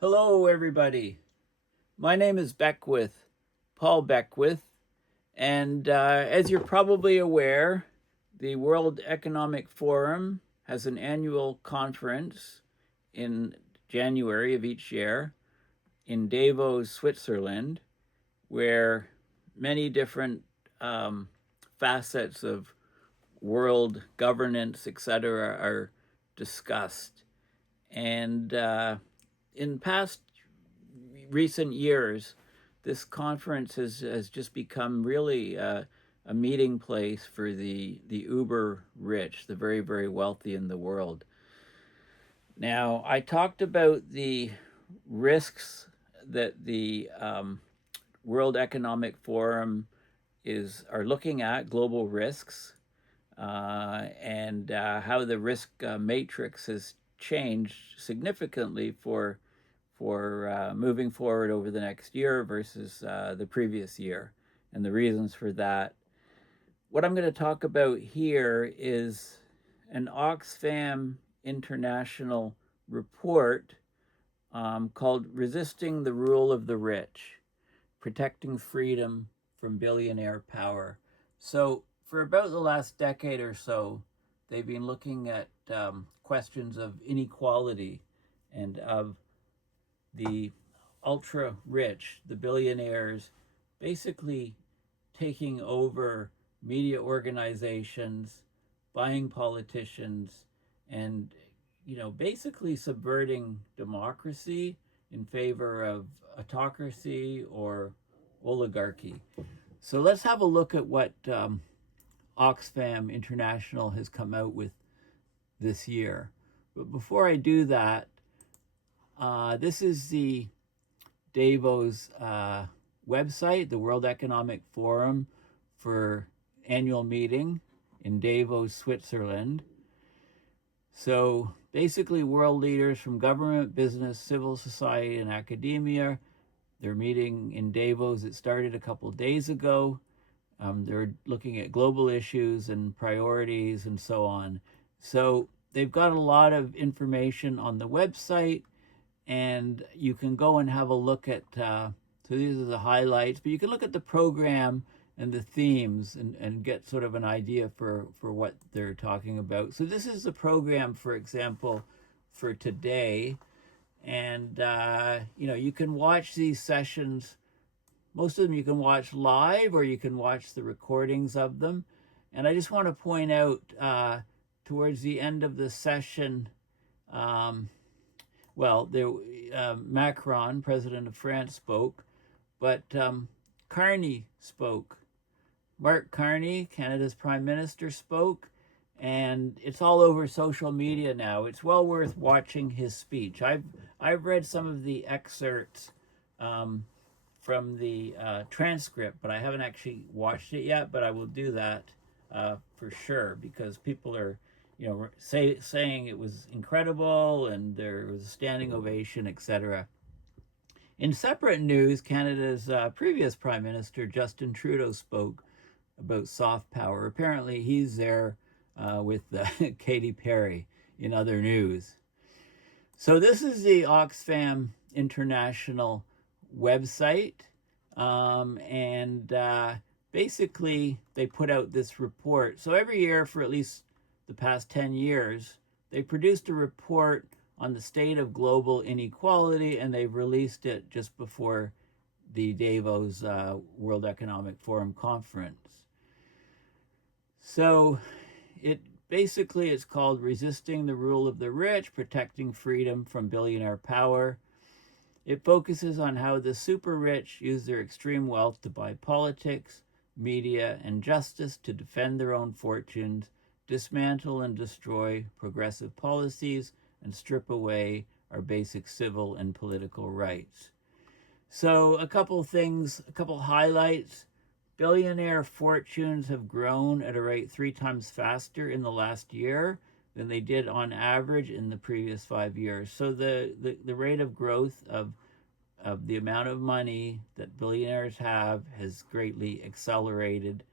Hello, everybody. My name is Beckwith, Paul Beckwith, and as you're probably aware, the World Economic Forum has an annual conference in January of each year in Davos, Switzerland, where many different um, facets of world governance, etc., are discussed. And in past recent years, this conference has just become really a meeting place for the uber rich, the very, very wealthy in the world. Now, I talked about the risks that the World Economic Forum are looking at, global risks, and how the risk matrix has changed significantly for moving forward over the next year versus the previous year, and the reasons for that. What I'm going to talk about here is an Oxfam International report called Resisting the Rule of the Rich, Protecting Freedom from Billionaire Power. So, for about the last decade or so, they've been looking at questions of inequality and of the ultra rich, the billionaires, basically taking over media organizations, buying politicians, and basically subverting democracy in favor of autocracy or oligarchy. So let's have a look at what Oxfam International has come out with this year. But before I do that, this is the Davos website, the World Economic Forum for annual meeting in Davos, Switzerland. So basically, world leaders from government, business, civil society, and academia, they're meeting in Davos. It started a couple of days ago. They're looking at global issues and priorities and so on. So they've got a lot of information on the website, and you can go and have a look at, so these are the highlights, but you can look at the program and the themes and get sort of an idea for what they're talking about. So this is the program, for example, for today. And, you can watch these sessions. Most of them you can watch live, or you can watch the recordings of them. And I just want to point out towards the end of the session, Macron, president of France, spoke, but Carney spoke. Mark Carney, Canada's prime minister, spoke, and it's all over social media now. It's well worth watching his speech. I've read some of the excerpts from the transcript, but I haven't actually watched it yet. But I will do that for sure, because people are, saying it was incredible, and there was a standing ovation, etc. In separate news, Canada's previous Prime Minister, Justin Trudeau, spoke about soft power. Apparently, he's there with Katy Perry in other news. So this is the Oxfam International website, and basically they put out this report. So every year for at least the past 10 years, they produced a report on the state of global inequality, and they've released it just before the Davos World Economic Forum conference. So it's called Resisting the Rule of the Rich, Protecting Freedom from Billionaire Power. It focuses on how the super rich use their extreme wealth to buy politics, media, and justice to defend their own fortunes, dismantle and destroy progressive policies, and strip away our basic civil and political rights. So a couple highlights. Billionaire fortunes have grown at a rate 3 times faster in the last year than they did on average in the previous 5 years. So the rate of growth of the amount of money that billionaires have has greatly accelerated.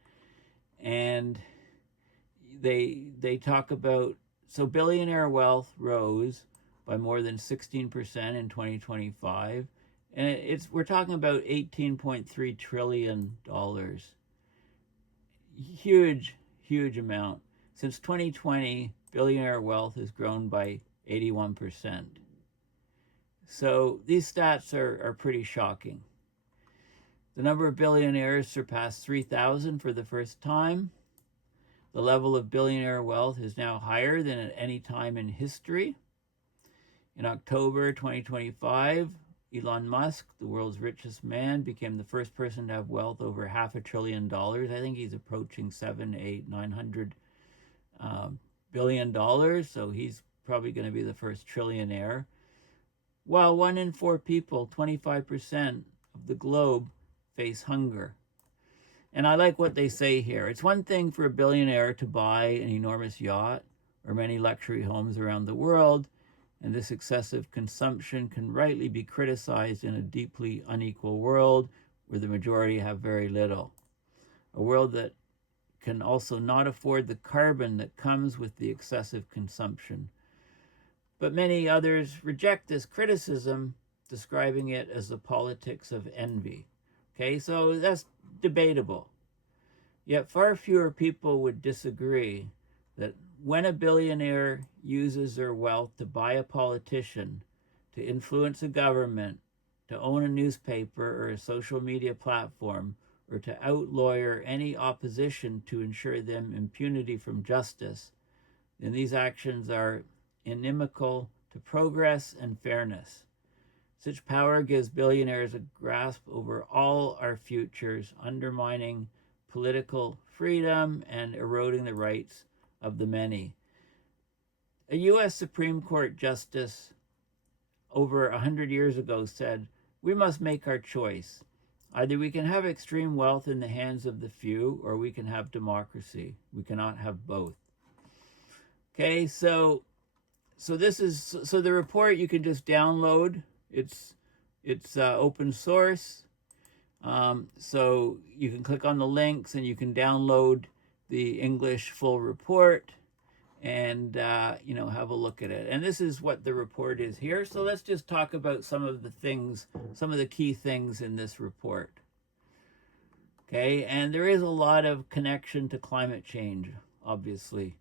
And they talk about, so billionaire wealth rose by more than 16% in 2025. And we're talking about $18.3 trillion. Huge, huge amount. Since 2020, billionaire wealth has grown by 81%. So these stats are pretty shocking. The number of billionaires surpassed 3,000 for the first time. The level of billionaire wealth is now higher than at any time in history. In October 2025, Elon Musk, the world's richest man, became the first person to have wealth over $500 billion. I think he's approaching $700, $800, $900 billion. So he's probably going to be the first trillionaire. While 1 in 4 people, 25% of the globe, face hunger. And I like what they say here. It's one thing for a billionaire to buy an enormous yacht or many luxury homes around the world, and this excessive consumption can rightly be criticized in a deeply unequal world where the majority have very little. A world that can also not afford the carbon that comes with the excessive consumption. But many others reject this criticism, describing it as the politics of envy. Okay, so that's debatable. Yet far fewer people would disagree that when a billionaire uses their wealth to buy a politician, to influence a government, to own a newspaper or a social media platform, or to outlawyer any opposition to ensure them impunity from justice, then these actions are inimical to progress and fairness. Such power gives billionaires a grasp over all our futures, undermining political freedom and eroding the rights of the many. A U.S. Supreme Court justice over 100 years ago said, "We must make our choice. Either we can have extreme wealth in the hands of the few, or we can have democracy. We cannot have both." Okay, so the report you can just download. It's open source, so you can click on the links and you can download the English full report and have a look at it. And this is what the report is here. So let's just talk about some of the key things in this report. Okay, and there is a lot of connection to climate change, obviously.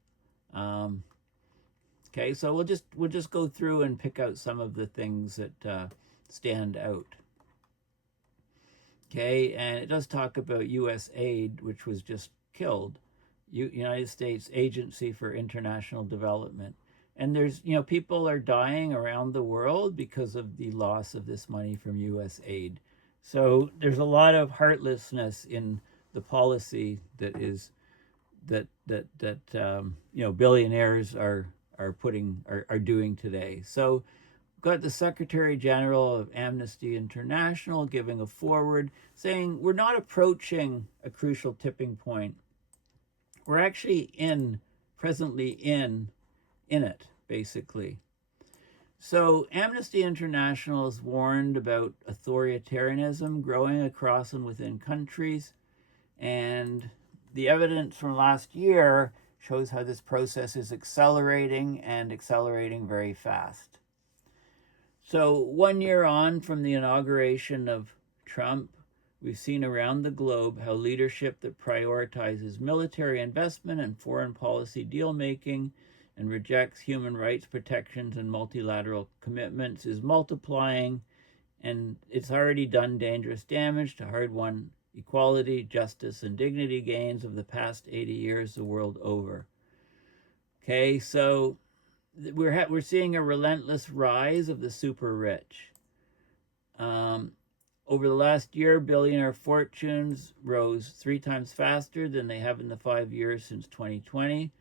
Okay, so we'll just go through and pick out some of the things that stand out. Okay, and it does talk about U.S. aid, which was just killed, United States Agency for International Development. And there's, people are dying around the world because of the loss of this money from U.S. aid. So there's a lot of heartlessness in the policy that billionaires are doing today. So we've got the Secretary General of Amnesty International giving a forward saying we're not approaching a crucial tipping point. We're actually presently in it, basically. So Amnesty International has warned about authoritarianism growing across and within countries, and the evidence from last year shows how this process is accelerating very fast. So 1 year on from the inauguration of Trump, we've seen around the globe how leadership that prioritizes military investment and foreign policy deal-making and rejects human rights protections and multilateral commitments is multiplying, and it's already done dangerous damage to hard-won equality, justice, and dignity gains of the past 80 years the world over. Okay, so we're seeing a relentless rise of the super rich. Over the last year, billionaire fortunes rose 3 times faster than they have in the 5 years since 2020.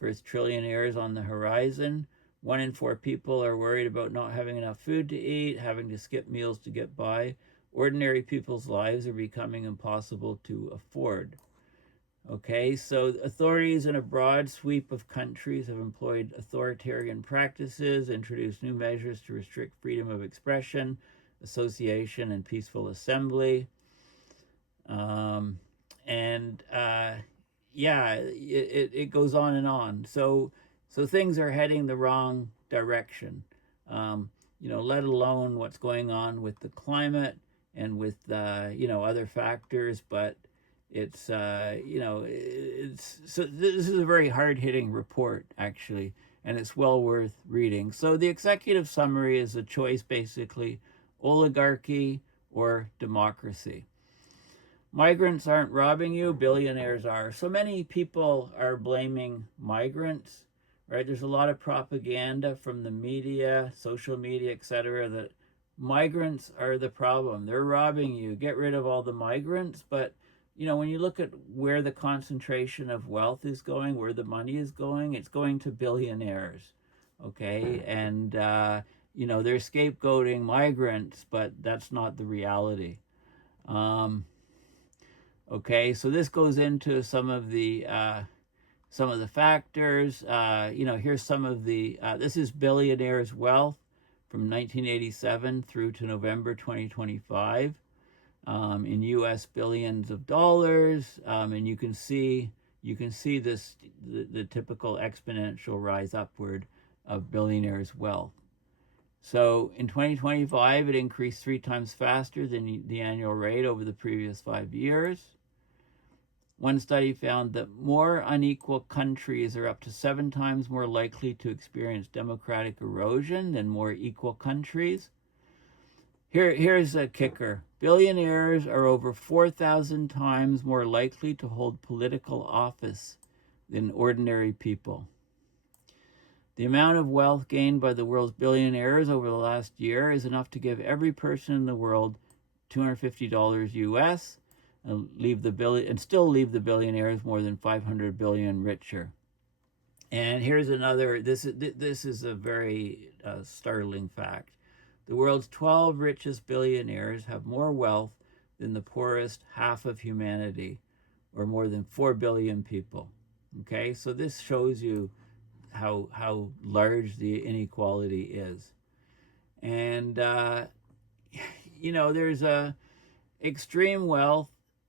First trillionaires on the horizon. 1 in 4 people are worried about not having enough food to eat, having to skip meals to get by. Ordinary people's lives are becoming impossible to afford. Okay, so authorities in a broad sweep of countries have employed authoritarian practices, introduced new measures to restrict freedom of expression, association, and peaceful assembly. It goes on and on. So things are heading the wrong direction. let alone what's going on with the climate and with other factors. But it's so this is a very hard-hitting report, actually, and it's well worth reading. So the executive summary is a choice, basically: oligarchy or democracy. Migrants aren't robbing you, billionaires are. So many people are blaming migrants, right? There's a lot of propaganda from the media, social media, etc., that migrants are the problem. They're robbing you. Get rid of all the migrants. But, when you look at where the concentration of wealth is going, where the money is going, it's going to billionaires, okay? And, they're scapegoating migrants, but that's not the reality. Okay, so this goes into some of the factors. Here's some of the. This is Billionaires' wealth from 1987 through to November 2025, in U.S. billions of dollars, and you can see this the typical exponential rise upward of billionaires' wealth. So in 2025, it increased 3 times faster than the annual rate over the previous 5 years. One study found that more unequal countries are up to 7 times more likely to experience democratic erosion than more equal countries. Here's a kicker. Billionaires are over 4,000 times more likely to hold political office than ordinary people. The amount of wealth gained by the world's billionaires over the last year is enough to give every person in the world $250 US, and still leave the billionaires more than 500 billion richer. And here's another. This is a very startling fact. The world's 12 richest billionaires have more wealth than the poorest half of humanity, or more than 4 billion people. Okay, so this shows you how large the inequality is. And there's extreme wealth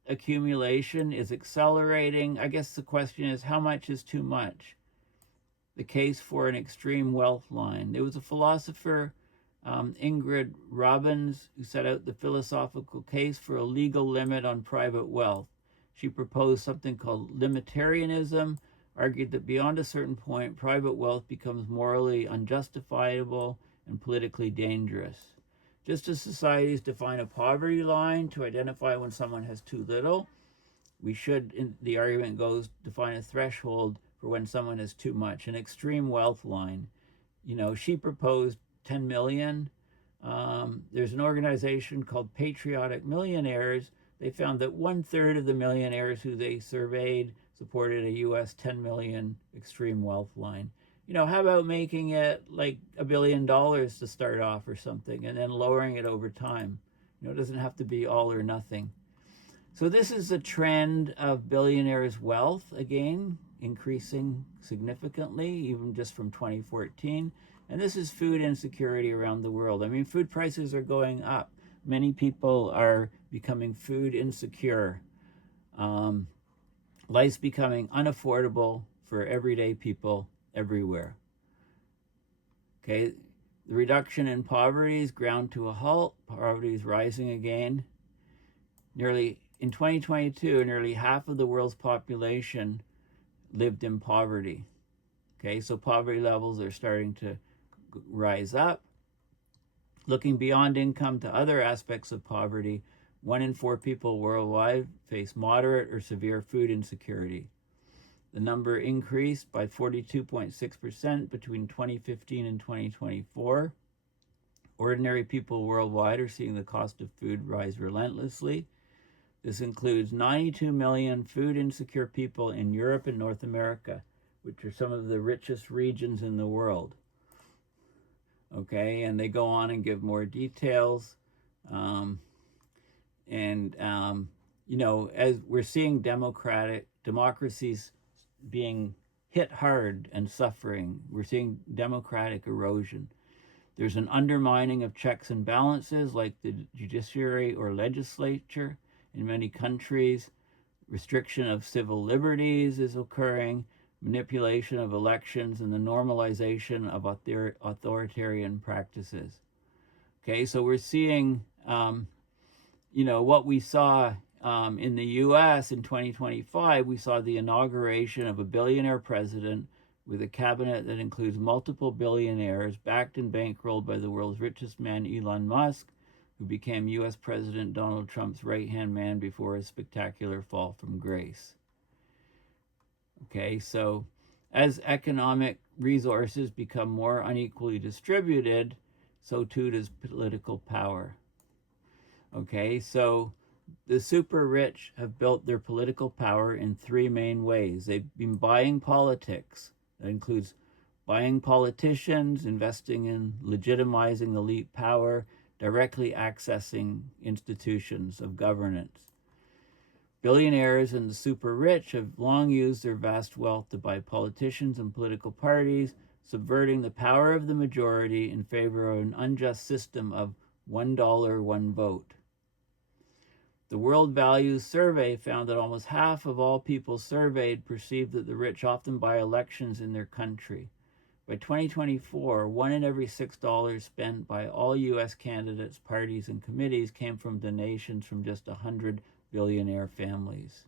accumulation is accelerating. I guess the question is, how much is too much? The case for an extreme wealth line. There was a philosopher, Ingrid Robbins, who set out the philosophical case for a legal limit on private wealth. She proposed something called limitarianism, argued that beyond a certain point, private wealth becomes morally unjustifiable and politically dangerous. Just as societies define a poverty line to identify when someone has too little, we should, the argument goes, define a threshold for when someone has too much, an extreme wealth line. She proposed 10 million. There's an organization called Patriotic Millionaires. They found that 1/3 of the millionaires who they surveyed supported a US 10 million extreme wealth line. How about making it like $1 billion to start off or something, and then lowering it over time? It doesn't have to be all or nothing. So this is a trend of billionaires' wealth, again, increasing significantly, even just from 2014. And this is food insecurity around the world. I mean, food prices are going up. Many people are becoming food insecure. Life's becoming unaffordable for everyday people everywhere. Okay, the reduction in poverty is ground to a halt. Poverty is rising again. In 2022, nearly half of the world's population lived in poverty. Okay, so poverty levels are starting to rise up. Looking beyond income to other aspects of poverty, 1 in 4 people worldwide face moderate or severe food insecurity. The number increased by 42.6% between 2015 and 2024. Ordinary people worldwide are seeing the cost of food rise relentlessly. This includes 92 million food insecure people in Europe and North America, which are some of the richest regions in the world. Okay, and they go on and give more details. As we're seeing democracies being hit hard and suffering, we're seeing democratic erosion. There's an undermining of checks and balances, like the judiciary or legislature in many countries. Restriction of civil liberties is occurring. manipulation of elections, and the normalization of authoritarian practices. Okay, so we're seeing, what we saw in the US in 2025. We saw the inauguration of a billionaire president with a cabinet that includes multiple billionaires backed and bankrolled by the world's richest man, Elon Musk, who became US President Donald Trump's right-hand man before his spectacular fall from grace. Okay, so as economic resources become more unequally distributed, so too does political power. Okay, so the super rich have built their political power in three main ways. They've been buying politics. That includes buying politicians, investing in legitimizing elite power, directly accessing institutions of governance. Billionaires and the super rich have long used their vast wealth to buy politicians and political parties, subverting the power of the majority in favor of an unjust system of $1, one vote. The World Values Survey found that almost half of all people surveyed perceived that the rich often buy elections in their country. By 2024, $1 in every $6 spent by all U.S. candidates, parties, and committees came from donations from just 100 billionaire families.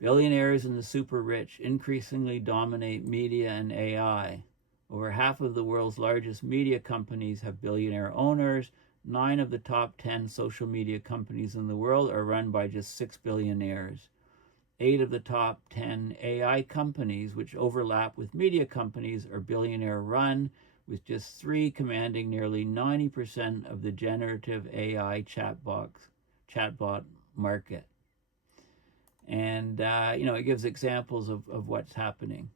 Billionaires and the super rich increasingly dominate media and AI. Over half of the world's largest media companies have billionaire owners. 9 of the top 10 social media companies in the world are run by just 6 billionaires. 8 of the top 10 AI companies, which overlap with media companies, are billionaire run, with just 3 commanding nearly 90% of the generative AI chatbot market. And, it gives examples of what's happening.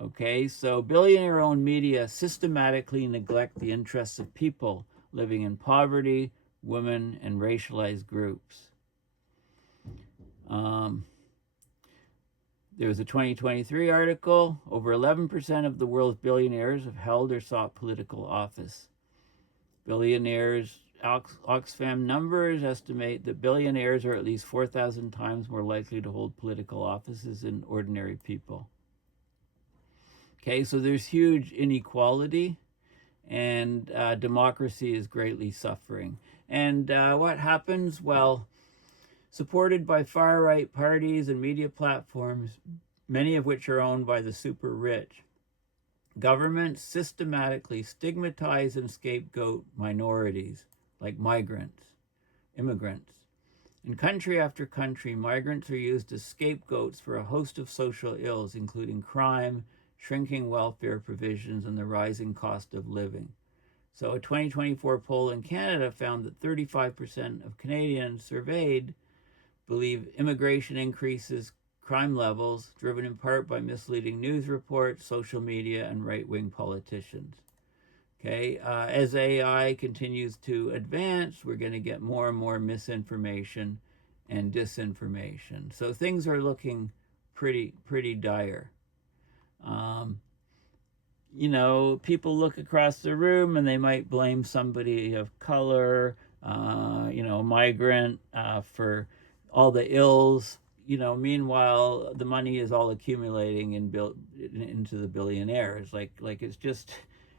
Okay, so billionaire-owned media systematically neglect the interests of people living in poverty, women, and racialized groups. There was a 2023 article. Over 11% of the world's billionaires have held or sought political office. Billionaires, Oxfam numbers estimate that billionaires are at least 4,000 times more likely to hold political offices than ordinary people. Okay, so there's huge inequality, and democracy is greatly suffering. And what happens? Well, supported by far-right parties and media platforms, many of which are owned by the super rich, governments systematically stigmatize and scapegoat minorities like migrants, immigrants. In country after country, migrants are used as scapegoats for a host of social ills, including crime, shrinking welfare provisions, and the rising cost of living. So a 2024 poll in Canada found that 35% of Canadians surveyed believe immigration increases crime levels, driven in part by misleading news reports, social media, and right-wing politicians. Okay, as AI continues to advance, we're going to get more and more misinformation and disinformation. So things are looking pretty dire. People look across the room and they might blame somebody of color, migrant, for all the ills. Meanwhile, the money is all accumulating into the billionaires.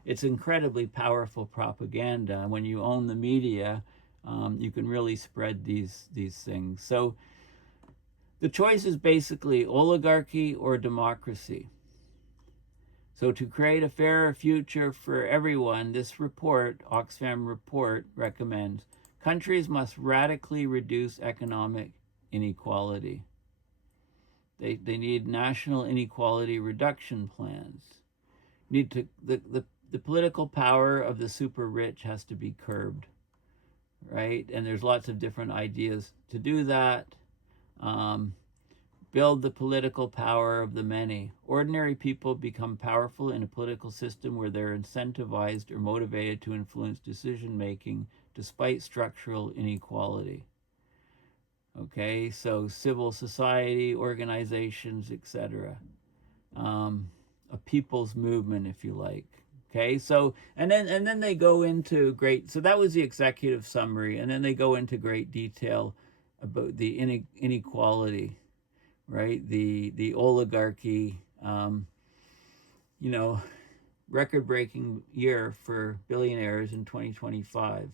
It's incredibly powerful propaganda. When you own the media, you can really spread these things. So the choice is basically oligarchy or democracy. So to create a fairer future for everyone, this report, Oxfam report, recommends countries must radically reduce economic inequality. They need national inequality reduction plans. The political power of the super rich has to be curbed, right? And there's lots of different ideas to do that. Build the political power of the many. Ordinary people become powerful in a political system where they're incentivized or motivated to influence decision-making despite structural inequality. Okay, so civil society, organizations, etc. A people's movement, if you like. Okay, so and then they go into so that was the executive summary, and then they go into great detail about the inequality, right? The oligarchy, you know, record-breaking year for billionaires in 2025.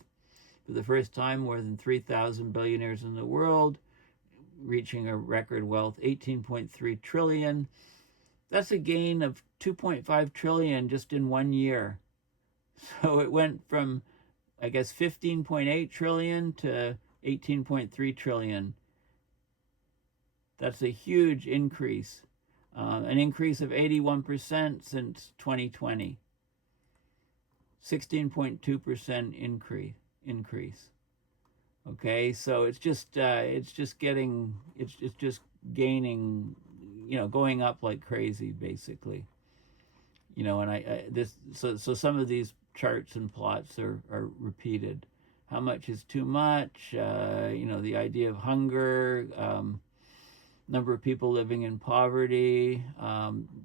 For the first time, more than 3,000 billionaires in the world, reaching a record wealth, 18.3 trillion. That's a gain of 2.5 trillion just in 1 year. So it went from, I guess, 15.8 trillion to 18.3 trillion. That's a huge increase, an increase of 81% since 2020, 16.2% increase. Okay, so it's just gaining, going up like crazy, basically. And so some of these charts and plots are repeated. How much is too much? The idea of hunger, number of people living in poverty.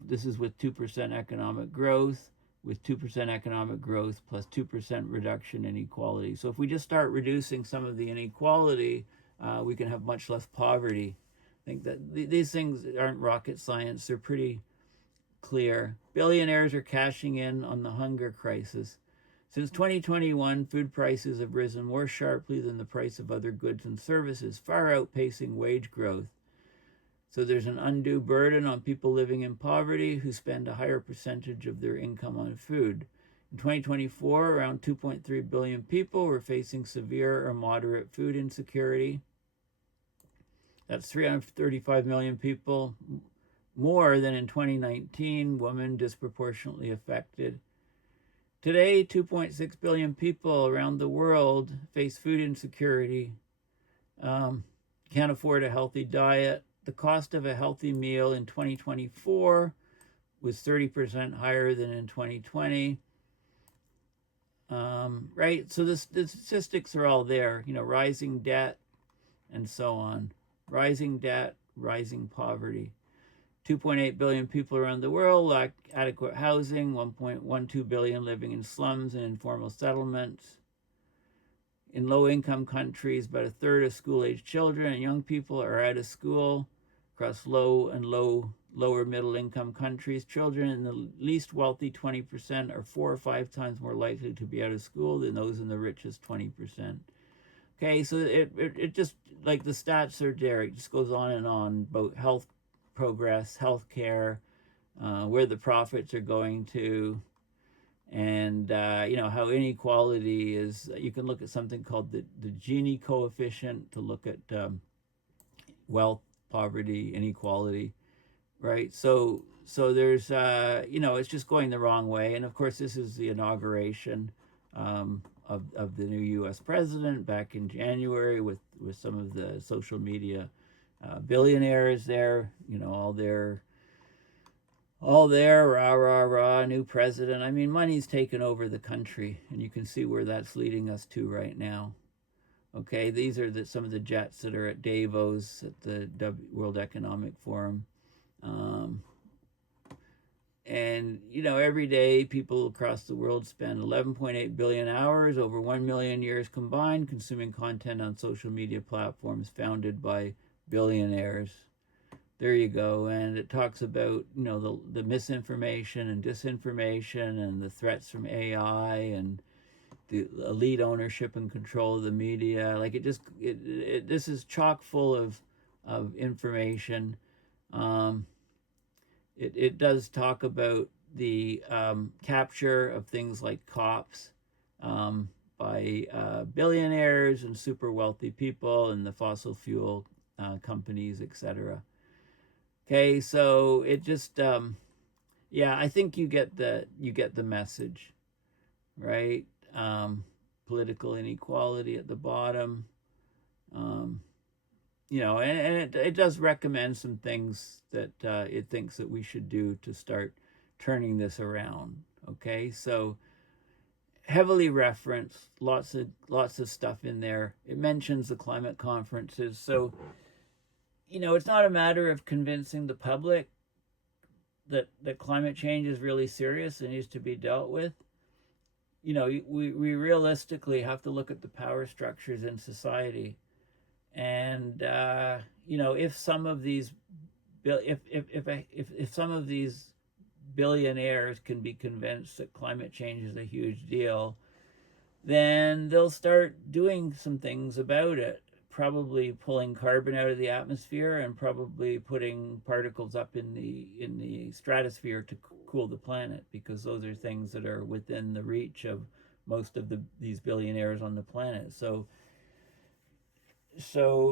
This is with 2% economic growth. With 2% economic growth plus 2% reduction in inequality. So if we just start reducing some of the inequality, we can have much less poverty. I think that these things aren't rocket science. They're pretty clear. Billionaires are cashing in on the hunger crisis. Since 2021, food prices have risen more sharply than the price of other goods and services, far outpacing wage growth. So there's an undue burden on people living in poverty who spend a higher percentage of their income on food. In 2024, around 2.3 billion people were facing severe or moderate food insecurity. That's 335 million people, more than in 2019, women disproportionately affected. Today, 2.6 billion people around the world face food insecurity, can't afford a healthy diet. The cost of a healthy meal in 2024 was 30% higher than in 2020. Right? So the statistics are all there, rising debt and so on. Rising debt, rising poverty. 2.8 billion people around the world lack adequate housing, 1.12 billion living in slums and informal settlements. In low-income countries, about a third of school-age children and young people are out of school. Across lower middle-income countries, children in the least wealthy 20% are 4 or 5 times more likely to be out of school than those in the richest 20%. Okay, so it just, like, the stats are there. It just goes on and on about health progress, health care, where the profits are going to, and how inequality is. You can look at something called the Gini coefficient to look at wealth, poverty, inequality, right? So there's it's just going the wrong way. And of course, this is the inauguration of the new U.S. president back in January with some of the social media billionaires there. All there, rah, rah, rah, new president. I mean, money's taken over the country, and you can see where that's leading us to right now. Okay, these are some of the jets that are at Davos at the World Economic Forum. And, every day people across the world spend 11.8 billion hours, over 1 million years combined, consuming content on social media platforms founded by billionaires. There you go. And it talks about, the misinformation and disinformation and the threats from AI and the elite ownership and control of the media. Like this is chock full of information. It does talk about the capture of things like cops by billionaires and super wealthy people and the fossil fuel companies, etc. Okay, so it just I think you get the message, right? Political inequality at the bottom, and it does recommend some things that it thinks that we should do to start turning this around. Okay, so heavily referenced, lots of stuff in there. It mentions the climate conferences, so it's not a matter of convincing the public that climate change is really serious and needs to be dealt with. We realistically have to look at the power structures in society. And, if some of these if some of these billionaires can be convinced that climate change is a huge deal, then they'll start doing some things about it. Probably pulling carbon out of the atmosphere and probably putting particles up in the stratosphere to cool the planet, because those are things that are within the reach of most of these billionaires on the planet. So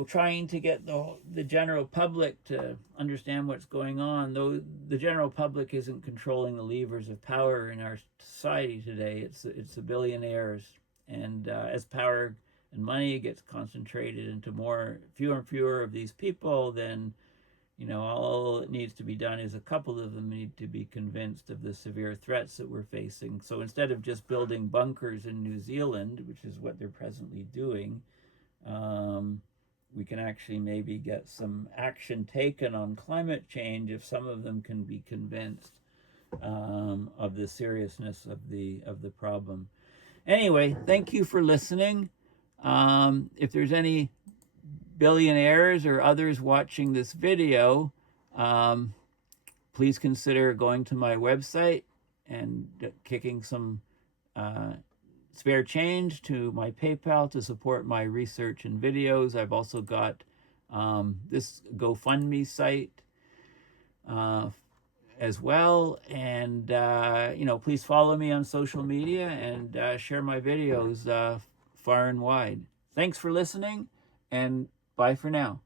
trying to get the general public to understand what's going on, though the general public isn't controlling the levers of power in our society today. It's the billionaires, and as power and money gets concentrated into fewer and fewer of these people, then all that needs to be done is a couple of them need to be convinced of the severe threats that we're facing. So instead of just building bunkers in New Zealand, which is what they're presently doing, we can actually maybe get some action taken on climate change if some of them can be convinced of the seriousness of the problem. Anyway, thank you for listening. If there's any billionaires or others watching this video, please consider going to my website and kicking some spare change to my PayPal to support my research and videos. I've also got this GoFundMe site as well. And, please follow me on social media and share my videos far and wide. Thanks for listening, and bye for now.